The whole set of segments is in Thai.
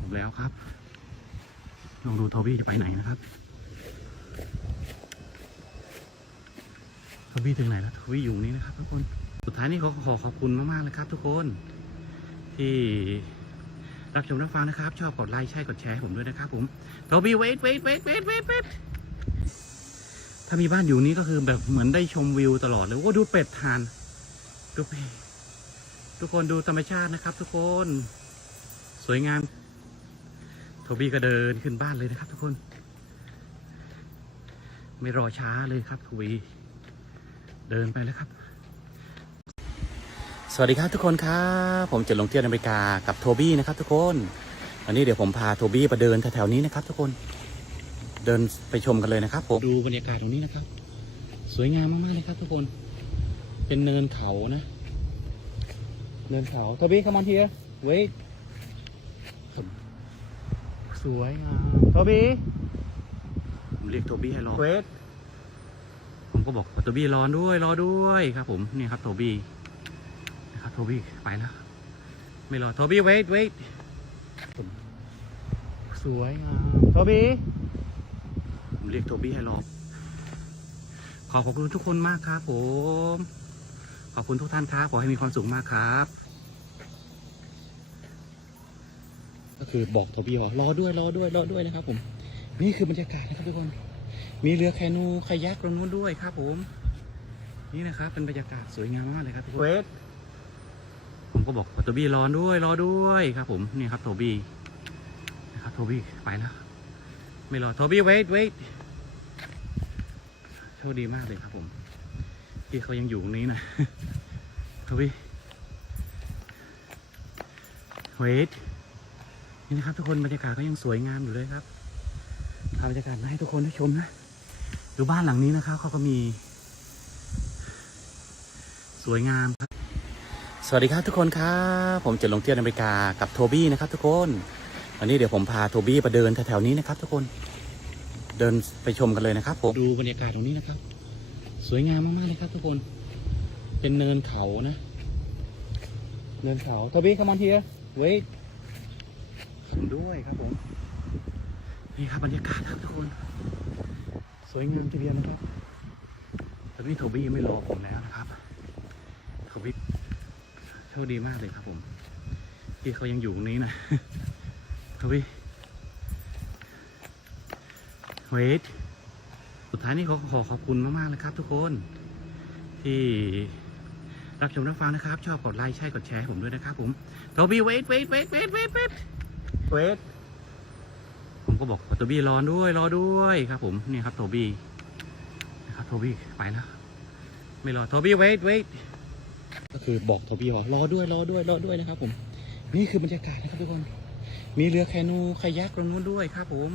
ผมแล้วครับ ลองดูทบี้จะไปไหนนะครับทบี้ถึงไหนแล้วทบี้อยู่นี่นะครับทุกคน สุดท้ายนี้ขอขอขอบคุณมากๆเลยครับ ทุกคน ที่รับชมรับฟังนะครับ ชอบกดไลค์ใช่กดแชร์ให้ผมด้วยนะครับ ผมโทบี้เวทเวทเวทเวทเวทเวทถ้ามีบ้านอยู่นี้ก็คือแบบเหมือนได้ชมวิวตลอดเลยโอ้ดูเป็ดทานดูเป็ดทุกคนดูธรรมชาตินะครับ ทุกคน สวยงาม ทบี้ก็เดินขึ้นบ้านเลยนะครับทุกคน ไม่รอช้าเลยครับทวีเดินไปแล้วครับ สวัสดีครับทุกคนครับ ผมจะลงเที่ยวอเมริกากับโทบี้นะครับ ทุกคนวันนี้เดี๋ยวผมพาโทบี้ไปเดินแถวๆนี้นะครับ ทุกคนเดินไปชมกันเลยนะครับผมดูบรรยากาศตรงนี้นะครับ สวยงามมากๆเลยครับ ทุกคน เป็นเนินเขานะเนินเขาโทบี้ come on here wait สวยงามโทบี้ผมเรียกโทบี้ให้รอ Wait ผมก็บอกว่าโทบี้รอด้วยรอด้วยครับ ผมนี่ครับโทบี้นะครับโทบี้ไปแล้วไม่รอโทบี้ wait wait สวยงามโทบี้ผมเรียกโทบี้ให้รอขอบคุณทุกคนมากครับผม ขอบคุณทุกท่านครับ ขอให้มีความสุขมากครับ ก็คือบอกโทบี้ว่ารอด้วยรอด้วยรอด้วยนะครับ ผม นี่คือบรรยากาศนะครับทุกคน มีเรือแคนูคายักตรงนู้นด้วยครับ ผม นี่นะครับเป็นบรรยากาศสวยงามมากเลยครับทุกคน Wait ผมก็บอกว่าโทบี้รอด้วยรอด้วยครับ ผมนี่ครับโทบี้นะครับโทบี้ไปแล้วไม่รอโทบี้ wait wait โชคดีมากเลยครับผมที่เขายังอยู่ตรงนี้นะโทบี้ wait นี่นะครับทุกคนบรรยากาศก็ยังสวยงามอยู่เลยครับพาบรรยากาศมาให้ทุกคนได้ชมนะดูบ้านหลังนี้นะครับเขาก็มี สวยงามครับสวัสดีครับทุกคนครับผมจะลงเที่ยวอเมริกากับโทบี้นะครับ ทุกคนวันนี้เดี๋ยวผมพาโทบี้ไปเดินแถวๆนี้นะครับ ทุกคนเดินไปชมกันเลยนะครับผมดูบรรยากาศตรงนี้นะครับ สวยงามมากๆเลยครับ ทุกคน เป็นเนินเขานะ เนินเขาโทบี้ come on here wait ผมด้วยครับผม นี่ครับบรรยากาศครับทุกคน สวยงามทีเดียวนะครับตอนนี้โทบี้ยังไม่รอผมแล้วนะครับโทบี้โชคดีมากเลยครับผมที่เขายังอยู่ตรงนี้นะเขาพี่เวทสุดท้ายนี้ขอขอขอบคุณมากๆเลยครับ ทุกคนที่รับชมรับฟังนะครับ ชอบกดไลค์ใช่กดแชร์ผมด้วยนะครับผมโทบี้เวทเวท เวทผมก็บอกว่าโทบี้รอด้วยรอด้วยครับผมนี่ครับโทบี้นะครับโทบี้ไปแล้วไม่รอโทบี้เวทเวทก็คือบอกโทบี้ว่ารอด้วยรอด้วยรอด้วยนะครับ ผม นี่คือบรรยากาศนะครับทุกคน มีเรือแคนูคายักตรงนู้นด้วยครับ ผม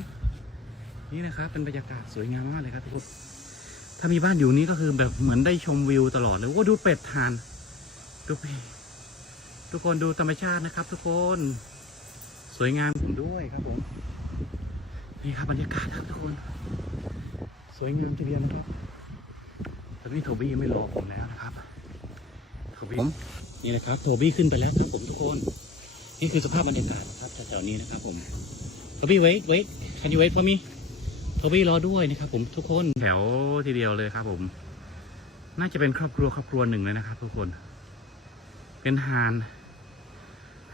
นี่นะครับเป็นบรรยากาศสวยงามมากเลยครับทุกคนถ้ามีบ้านอยู่นี้ก็คือแบบเหมือนได้ชมวิวตลอดเลยโอ้ดูเป็ดทาน ดูเป็ดทุกคนดูธรรมชาตินะครับ ทุกคน สวยงามผมด้วยครับผมนี่ครับบรรยากาศครับทุกคน สวยงามทีเดียวนะครับตอนนี้โทบี้ยังไม่รอผมแล้วนะครับโทบี้ผมนี่นะครับโทบี้ขึ้นไปแล้วครับผมทุกคน นี่คือสภาพบรรยากาศนะครับแถวๆนี้นะครับผมโทบี้ wait wait can you wait for me โทบี้รอด้วยนะครับผมทุกคนแถวทีเดียวเลยครับผม น่าจะเป็นครอบครัวครอบครัวหนึ่งเลยนะครับ ทุกคน เป็นหาน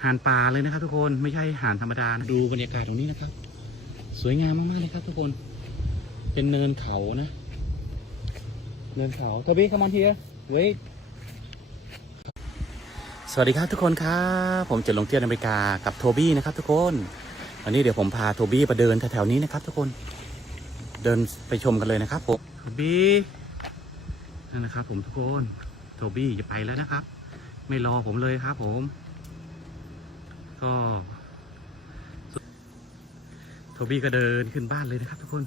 หานป่าเลยนะครับ ทุกคนไม่ใช่หานธรรมดานะดูบรรยากาศตรงนี้นะครับ สวยงามมากๆเลยครับ ทุกคน เป็นเนินเขานะ เนินเขาโทบี้ come on here wait สวัสดีครับทุกคนครับผมจะลงเที่ยวอเมริกากับโทบี้นะครับ ทุกคนวันนี้เดี๋ยวผมพาโทบี้ไปเดินแถวๆนี้นะครับ ทุกคนเดินไปชมกันเลยนะครับผมโทบี้นั่นนะครับ ผมทุกคนโทบี้จะไปแล้วนะครับ ไม่รอผมเลยครับผม ก็โทบี้ก็เดินขึ้นบ้านเลยนะครับทุกคน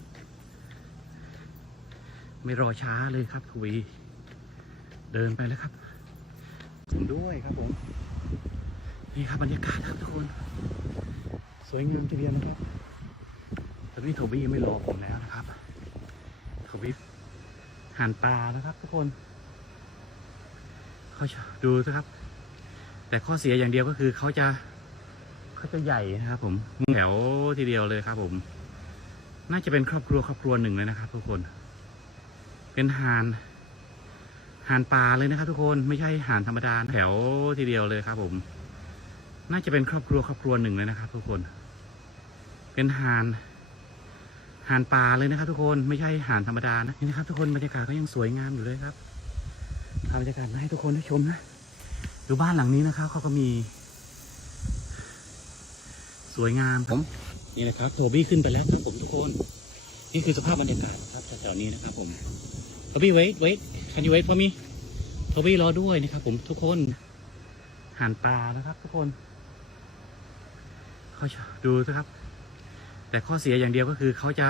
ไม่รอช้าเลยครับทวีเดินไปแล้วครับผมด้วยครับผมนี่ครับบรรยากาศครับทุกคน สวยงามทีเดียวนะครับตอนนี้โทบี้ยังไม่รอผมแล้วนะครับโทบี้หันปลานะครับ ทุกคนเขาจะดูนะครับ แต่ข้อเสียอย่างเดียวก็คือเขาจะ เขาจะใหญ่นะครับผมแถวทีเดียวเลยครับ ผม น่าจะเป็นครอบครัวครอบครัวหนึ่งเลยนะครับ ทุกคน เป็นหานหานป่าเลยนะครับ ทุกคนไม่ใช่หานธรรมดาแถวทีเดียวเลยครับ ผม น่าจะเป็นครอบครัวครอบครัวหนึ่งเลยนะครับ ทุกคน เป็นหานหานป่าเลยนะครับ ทุกคนไม่ใช่หานธรรมดานะนี่นะครับ ทุกคนบรรยากาศก็ยังสวยงามอยู่เลยครับทำบรรยากาศมาให้ทุกคนได้ชมนะดูบ้านหลังนี้นะครับเขาก็มี สวยงามผมนี่นะครับโทบี้ขึ้นไปแล้วครับผมทุกคน นี่คือสภาพบรรยากาศครับแถวๆนี้นะครับผมโทบี้ wait wait can you wait for me โทบี้รอด้วยนะครับ ผมทุกคนห่านปลานะครับ ทุกคนเขาดูนะครับ แต่ข้อเสียอย่างเดียวก็คือเขาจะ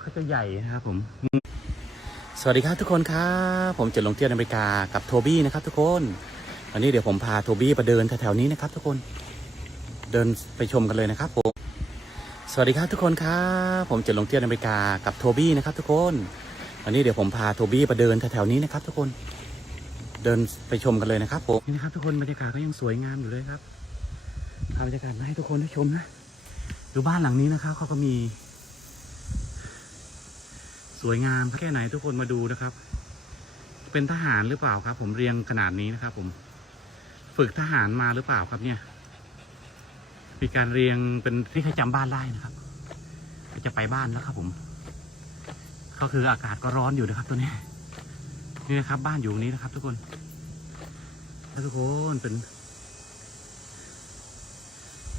เขาจะใหญ่นะครับผม สวัสดีครับทุกคนครับผมจะลงเที่ยวอเมริกากับโทบี้นะครับ ทุกคนวันนี้เดี๋ยวผมพาโทบี้ไปเดินแถวๆนี้นะครับ ทุกคน เดินไปชมกันเลยนะครับผมสวัสดีครับทุกคนครับผมจะลงเที่ยวอเมริกากับโทบี้นะครับทุกคนวันนี้เดี๋ยวผมพาโทบี้ไปเดินแถวๆนี้นะครับทุกคนเดินไปชมกันเลยนะครับผมนี่นะครับทุกคนบรรยากาศก็ยังสวยงามอยู่เลยครับทำบรรยากาศมาให้ทุกคนได้ชมนะดูบ้านหลังนี้นะครับเขาก็มี สวยงามแค่ไหนทุกคนมาดูนะครับ เป็นทหารหรือเปล่าครับ ผมเรียงขนาดนี้นะครับ ผม ฝึกทหารมาหรือเปล่าครับเนี่ย มีการเรียงเป็นที่เขาจำบ้านได้นะครับจะไปบ้านแล้วครับผม ก็คืออากาศก็ร้อนอยู่นะครับ ตัวนี้ นี่นะครับ บ้านอยู่ตรงนี้นะครับ ทุกคนแล้วทุกคนเป็น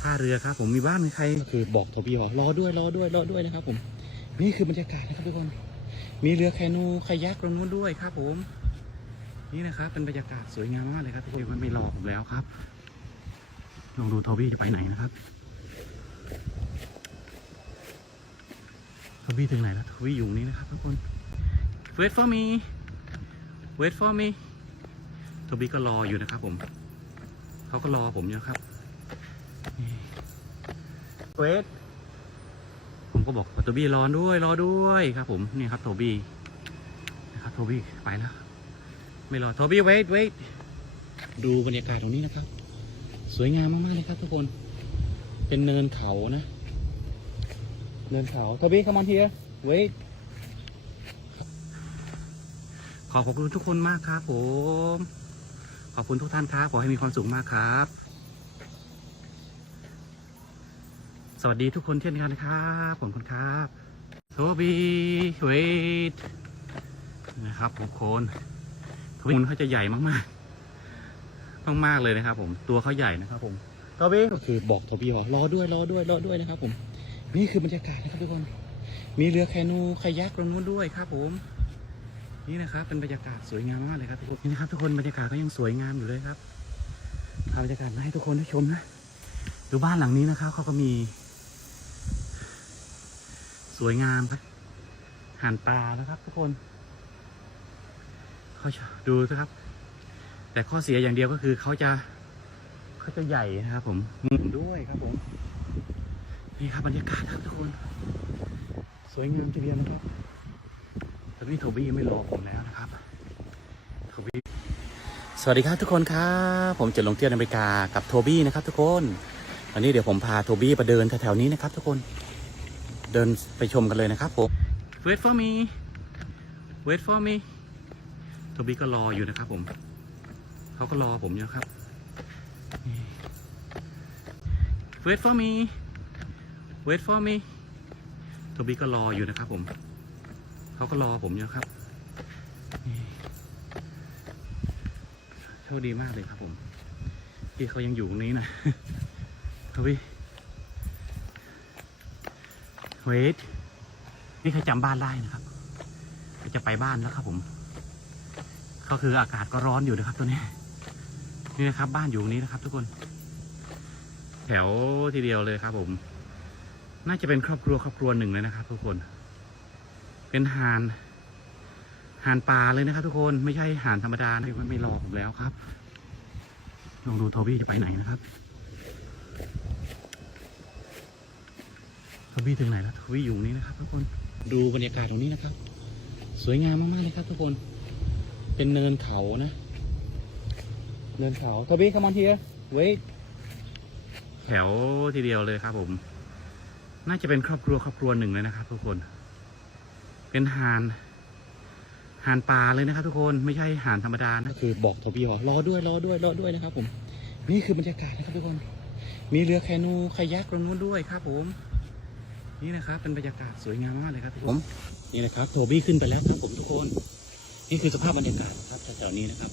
ท่าเรือครับ ผมมีบ้านมีใครก็คือบอกทบี้ว่ารอด้วยรอด้วยรอด้วยนะครับ ผม นี่คือบรรยากาศนะครับทุกคน มีเรือแคนูคายักตรงนู้นด้วยครับ ผม นี่นะครับ เป็นบรรยากาศสวยงามมากเลยครับทุกคนมันไม่รอผมแล้วครับ ลองดูโทบี้จะไปไหนนะครับโทบี้ถึงไหนแล้วโทบี้อยู่นี่นะครับทุกคน wait for me wait for me โทบี้ก็รออยู่นะครับ ผม เขาก็รอผมอยู่ครับ wait ผมก็บอกว่าโทบี้รอด้วยรอด้วยครับผมนี่ครับโทบี้นะครับโทบี้ไปแล้วไม่รอโทบี้ wait wait ดูบรรยากาศตรงนี้นะครับ สวยงามมากๆเลยครับทุกคน เป็นเนินเขานะ เนินเขาโทบี้ come on here wait ขอบคุณทุกคนมากครับผม ขอบคุณทุกท่านครับขอให้มีความสุขมากครับ สวัสดีทุกคนเช่นกันครับขอบคุณครับโทบี้ wait นะครับทุกคนโทบี้เขาจะใหญ่มากๆ มากๆเลยนะครับผมตัวเขาใหญ่นะครับผมโทบี้ก็คือบอกทบี้ว่ารอด้วยรอด้วยรอด้วยนะครับผม นี่คือบรรยากาศนะครับทุกคน มีเรือแคนูคายักตรงนู้นด้วยครับผม นี่นะครับเป็นบรรยากาศสวยงามมากเลยครับทุกคนนี่นะครับทุกคนบรรยากาศก็ยังสวยงามอยู่เลยครับทำบรรยากาศมาให้ทุกคนได้ชมนะดูบ้านหลังนี้นะครับเขาก็มี สวยงามครับห่านปลานะครับ ทุกคนเขาดูนะครับ แต่ข้อเสียอย่างเดียวก็คือเขาจะเขาจะใหญ่นะครับผมด้วยครับผมนี่ครับบรรยากาศครับทุกคน สวยงามทีเดียวนะครับตอนนี้โทบี้ไม่รอผมแล้วนะครับโทบี้สวัสดีครับทุกคนครับผมจะลงเที่ยวอเมริกากับโทบี้นะครับ ทุกคนวันนี้เดี๋ยวผมพาโทบี้ไปเดินแถวๆนี้นะครับ ทุกคนเดินไปชมกันเลยนะครับผม wait for me wait for me โทบี้ก็รออยู่นะครับผม เขาก็รอผมอยู่ครับ wait for me wait for me โทบี้ก็รออยู่นะครับผม เขาก็รอผมอยู่ครับ โชคดีมากเลยครับผม ที่เขายังอยู่ตรงนี้นะโทบี้ wait นี่เขาจำบ้านได้นะครับ จะไปบ้านแล้วครับผม ก็คืออากาศก็ร้อนอยู่นะครับตัวนี้ นี่นะครับ บ้านอยู่ตรงนี้นะครับ ทุกคน แถวทีเดียวเลยครับ ผม น่าจะเป็นครอบครัวครอบครัวหนึ่งเลยนะครับ ทุกคน เป็นห่านห่านป่าเลยนะครับ ทุกคนไม่ใช่ห่านธรรมดานะมันไม่รอผมแล้วครับลองดูโทบี้จะไปไหนนะครับโทบี้ถึงไหนแล้วโทบี้อยู่นี้นะครับ ทุกคนดูบรรยากาศตรงนี้นะครับ สวยงามมากๆเลยครับ ทุกคน เป็นเนินเขานะ เนินเขาโทบี้ come on here wait แถวทีเดียวเลยครับผม น่าจะเป็นครอบครัวครอบครัวหนึ่งเลยนะครับ ทุกคน เป็นห่านห่านป่าเลยนะครับ ทุกคนไม่ใช่ห่านธรรมดานะก็คือบอกโทบี้ว่ารอด้วยรอด้วยรอด้วยนะครับ ผม นี่คือบรรยากาศนะครับทุกคน มีเรือแคนูคายักตรงนู้นด้วยครับ ผม นี่นะครับ เป็นบรรยากาศสวยงามมากเลยครับทุกคนนี่นะครับโทบี้ขึ้นไปแล้วครับผมทุกคน นี่คือสภาพบรรยากาศครับแถวๆนี้นะครับ